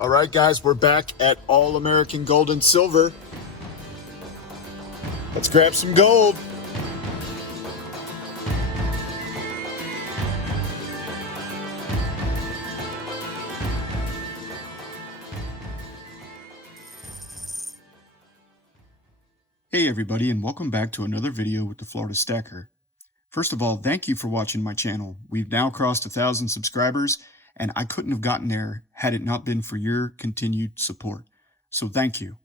All right, guys, we're back at All American Gold and Silver. Let's grab some gold. Hey everybody, and welcome back to another video with the Florida Stacker. First of all, thank you for watching my channel. We've now crossed 1,000 subscribers, and I couldn't have gotten there had it not been for your continued support. So thank you.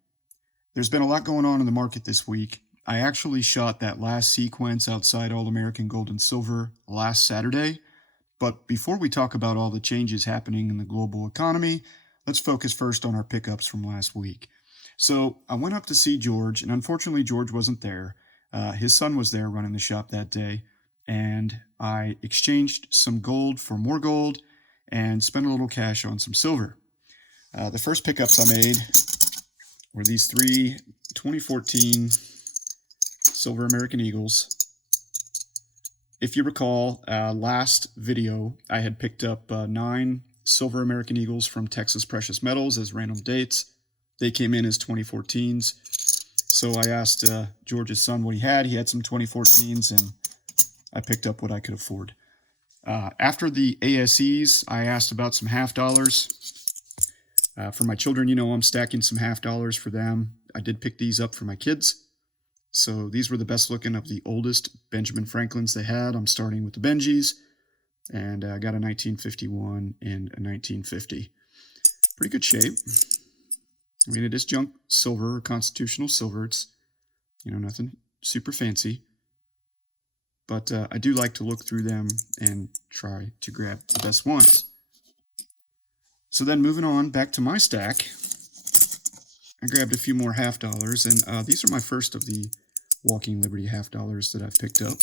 There's been a lot going on in the market this week. I actually shot that last sequence outside All American Gold and Silver last Saturday. But before we talk about all the changes happening in the global economy, let's focus first on our pickups from last week. So I went up to see George, and unfortunately George wasn't there. His son was there running the shop that day, and I exchanged some gold for more gold and spent a little cash on some silver. The first pickups I made were these three 2014 Silver American Eagles. If you recall, last video I had picked up 9 Silver American Eagles from Texas Precious Metals as random dates. They came in as 2014s. So I asked George's son what he had. He had some 2014s, and I picked up what I could afford. After the ASEs, I asked about some half dollars. For my children, you know, I'm stacking some half dollars for them. I did pick these up for my kids. So these were the best looking of the oldest Benjamin Franklins they had. I'm starting with the Benjis, and I got a 1951 and a 1950. Pretty good shape. I mean, it is junk silver or constitutional silver. It's, you know, nothing super fancy. But I do like to look through them and try to grab the best ones. So then moving on back to my stack, I grabbed a few more half dollars, and these are my first of the Walking Liberty half dollars that I've picked up.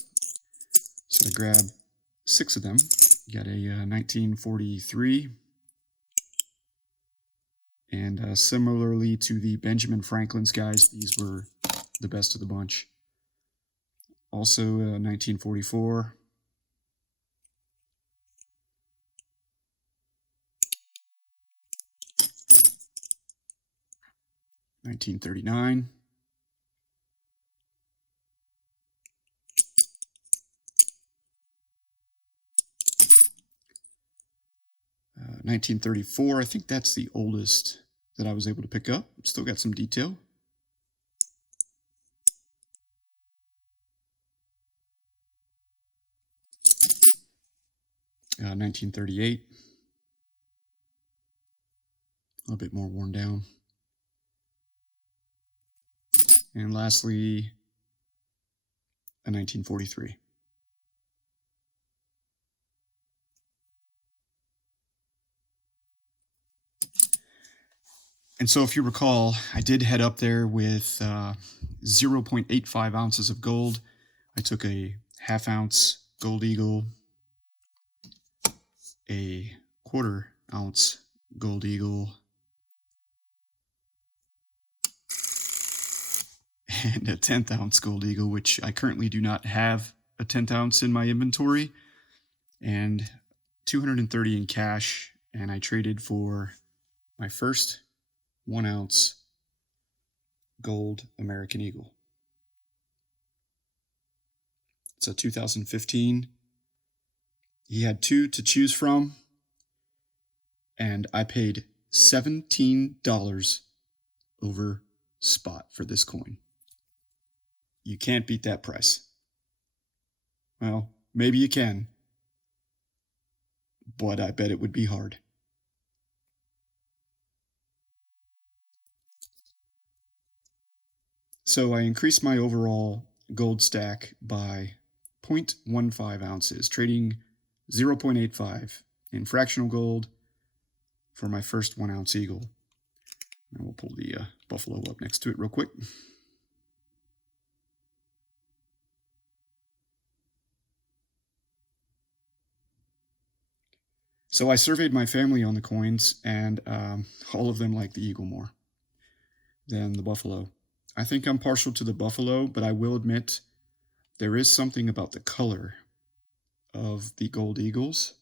So I grabbed 6 of them. Got a 1943, and similarly to the Benjamin Franklin's guys, these were the best of the bunch. Also 1944. 1939. 1934, I think that's the oldest that I was able to pick up. Still got some detail. Uh, 1938. A little bit more worn down. And lastly, a 1943. And so if you recall, I did head up there with 0.85 ounces of gold. I took a half-ounce Gold Eagle, a quarter-ounce Gold Eagle, and a 10th ounce Gold Eagle, which I currently do not have a 10th ounce in my inventory, and 230 in cash, and I traded for my first 1 ounce gold American Eagle. It's a 2015. He had 2 to choose from, and I paid $17 over spot for this coin. You can't beat that price. Well, maybe you can, but I bet it would be hard. So I increased my overall gold stack by 0.15 ounces, trading 0.85 in fractional gold for my first 1 ounce Eagle. And we'll pull the buffalo up next to it real quick. So I surveyed my family on the coins, and all of them like the Eagle more than the buffalo. I think I'm partial to the buffalo, but I will admit there is something about the color of the Gold Eagles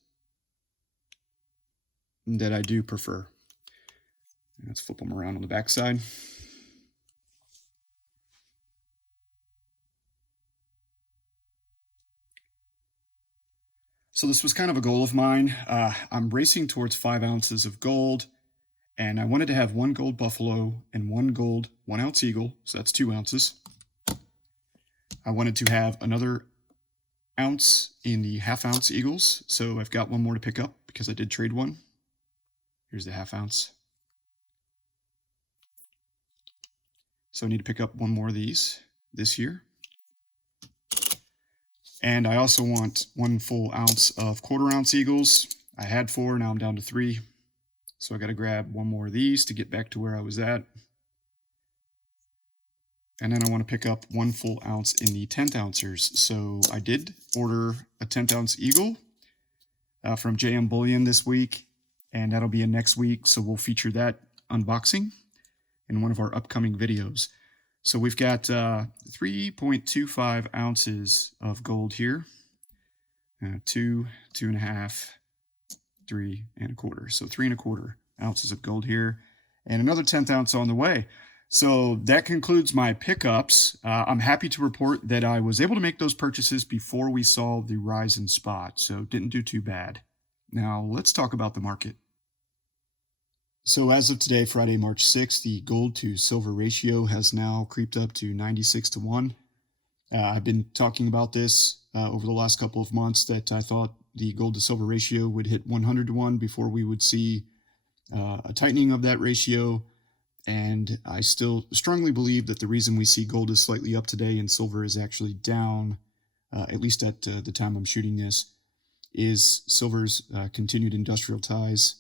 that I do prefer. Let's flip them around on the back side. So this was kind of a goal of mine. I'm racing towards 5 ounces of gold, and I wanted to have 1 gold buffalo and 1 gold 1 ounce eagle, so that's 2 ounces. I wanted to have another ounce in the half ounce eagles, so I've got one more to pick up because I did trade one. Here's the half ounce. So I need to pick up one more of these this year. And I also want 1 full ounce of 1/4 ounce eagles. I had 4, now I'm down to 3. So I got to grab 1 more of these to get back to where I was at. And then I want to pick up 1 full ounce in the 10th ouncers. So I did order a 10th ounce eagle from JM Bullion this week, and that'll be in next week. So we'll feature that unboxing in one of our upcoming videos. So we've got 3.25 ounces of gold here. 2, 2.5, 3 1/4. So 3 1/4 ounces of gold here, and another 10th ounce on the way. So that concludes my pickups. I'm happy to report that I was able to make those purchases before we saw the rise in spot, so didn't do too bad. Now let's talk about the market. So as of today, Friday, March 6th, the gold to silver ratio has now creeped up to 96-1. I've been talking about this over the last couple of months, that I thought the gold to silver ratio would hit 100-1 before we would see a tightening of that ratio. And I still strongly believe that the reason we see gold is slightly up today and silver is actually down, at least at the time I'm shooting this, is silver's continued industrial ties.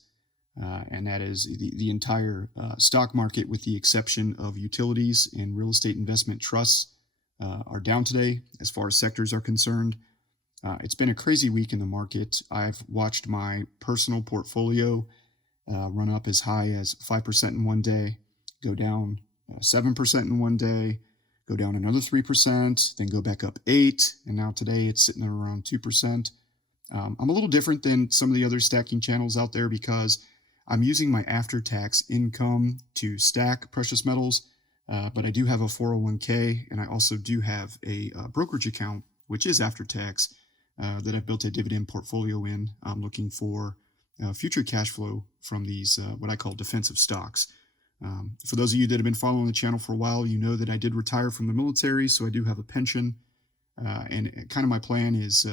And that is the entire stock market, with the exception of utilities and real estate investment trusts, are down today as far as sectors are concerned. It's been a crazy week in the market. I've watched my personal portfolio run up as high as 5% in one day, go down 7% in one day, go down another 3%, then go back up 8%, and now today it's sitting at around 2%. I'm a little different than some of the other stacking channels out there because I'm using my after-tax income to stack precious metals, but I do have a 401k, and I also do have a brokerage account, which is after-tax, that I've built a dividend portfolio in. I'm looking for future cash flow from these, what I call defensive stocks. For those of you that have been following the channel for a while, you know that I did retire from the military, so I do have a pension, and kind of my plan is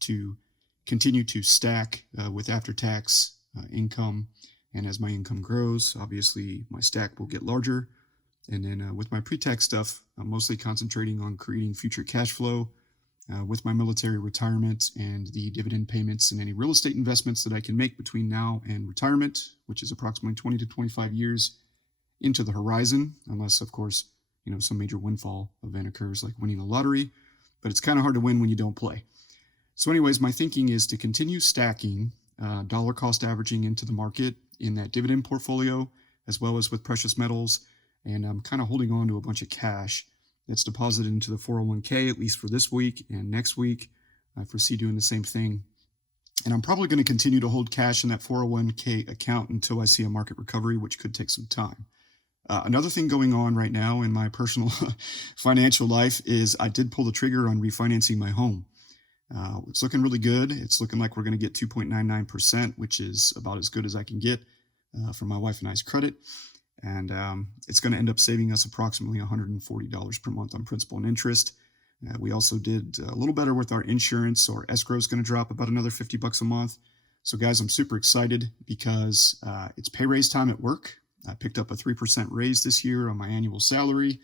to continue to stack with after-tax income, and as my income grows, obviously my stack will get larger. And then with my pre-tax stuff, I'm mostly concentrating on creating future cash flow with my military retirement and the dividend payments and any real estate investments that I can make between now and retirement, which is approximately 20 to 25 years into the horizon, unless, of course, some major windfall event occurs like winning the lottery. But it's kind of hard to win when you don't play. So anyways, my thinking is to continue stacking dollar cost averaging into the market in that dividend portfolio, as well as with precious metals. And I'm kind of holding on to a bunch of cash that's deposited into the 401k, at least for this week and next week. I foresee doing the same thing. And I'm probably going to continue to hold cash in that 401k account until I see a market recovery, which could take some time. Another thing going on right now in my personal financial life is I did pull the trigger on refinancing my home. It's looking really good. It's looking like we're going to get 2.99%, which is about as good as I can get for my wife and I's credit. And it's going to end up saving us approximately $140 per month on principal and interest. We also did a little better with our insurance. Our escrow is going to drop about another $50 a month. So guys, I'm super excited because it's pay raise time at work. I picked up a 3% raise this year on my annual salary.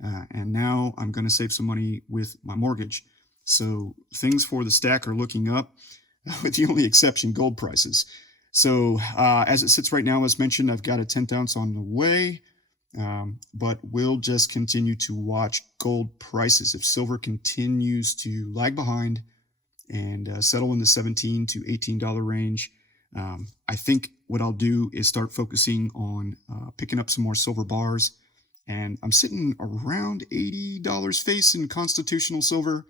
And now I'm going to save some money with my mortgage. So things for the stack are looking up, with the only exception gold prices. So as it sits right now, as mentioned, I've got a 10th ounce on the way, but we'll just continue to watch gold prices. If silver continues to lag behind and settle in the $17 to $18 range, I think what I'll do is start focusing on picking up some more silver bars. And I'm sitting around $80 face in constitutional silver,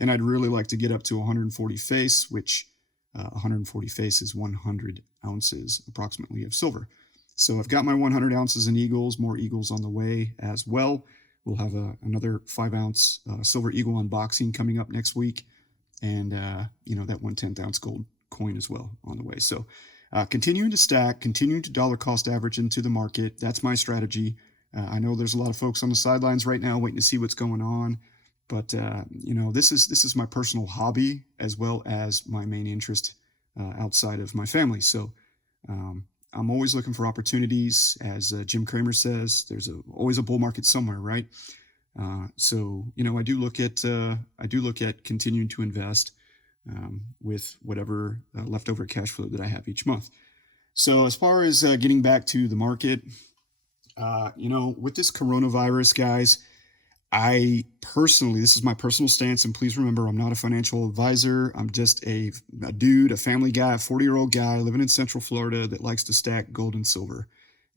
and I'd really like to get up to 140 face, which 140 face is 100 ounces approximately of silver. So I've got my 100 ounces in Eagles, more Eagles on the way as well. We'll have another 5-ounce silver Eagle unboxing coming up next week. And, that 1/10 ounce gold coin as well on the way. So continuing to stack, continuing to dollar cost average into the market. That's my strategy. I know there's a lot of folks on the sidelines right now waiting to see what's going on. But, this is my personal hobby as well as my main interest outside of my family. So I'm always looking for opportunities. As Jim Cramer says, there's always a bull market somewhere, right? So I do look at continuing to invest with whatever leftover cash flow that I have each month. So as far as getting back to the market, with this coronavirus, guys, this is my personal stance, and please remember, I'm not a financial advisor. I'm just a dude, a family guy, a 40-year-old guy living in Central Florida that likes to stack gold and silver.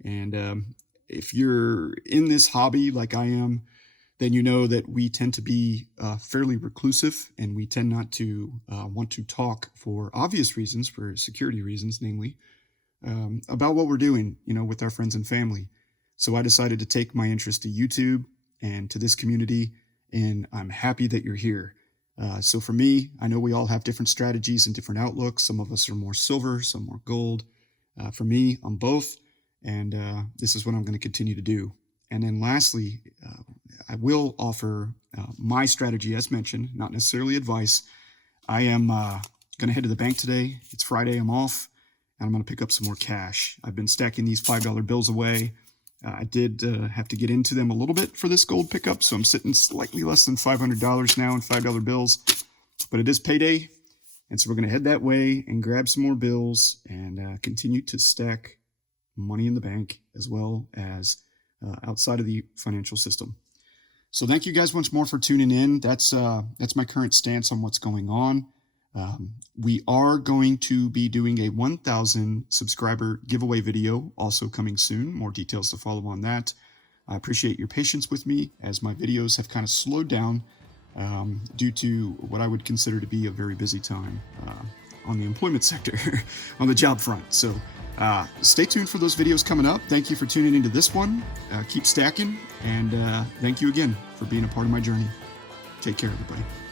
And if you're in this hobby like I am, then you know that we tend to be fairly reclusive, and we tend not to want to talk for obvious reasons, for security reasons, namely, about what we're doing, with our friends and family. So I decided to take my interest to YouTube and to this community, and I'm happy that you're here. So for me, I know we all have different strategies and different outlooks. Some of us are more silver, some more gold. For me, I'm both, and this is what I'm going to continue to do. And then lastly, I will offer my strategy as mentioned, not necessarily advice. I am going to head to the bank today. It's Friday, I'm off, and I'm going to pick up some more cash. I've been stacking these $5 bills away. I did have to get into them a little bit for this gold pickup, so I'm sitting slightly less than $500 now in $5 bills. But it is payday, and so we're going to head that way and grab some more bills and continue to stack money in the bank as well as outside of the financial system. So thank you guys once more for tuning in. That's my current stance on what's going on. We are going to be doing a 1,000 subscriber giveaway video also coming soon. More details to follow on that. I appreciate your patience with me as my videos have kind of slowed down due to what I would consider to be a very busy time on the employment sector, on the job front. So stay tuned for those videos coming up. Thank you for tuning into this one. Keep stacking, and thank you again for being a part of my journey. Take care, everybody.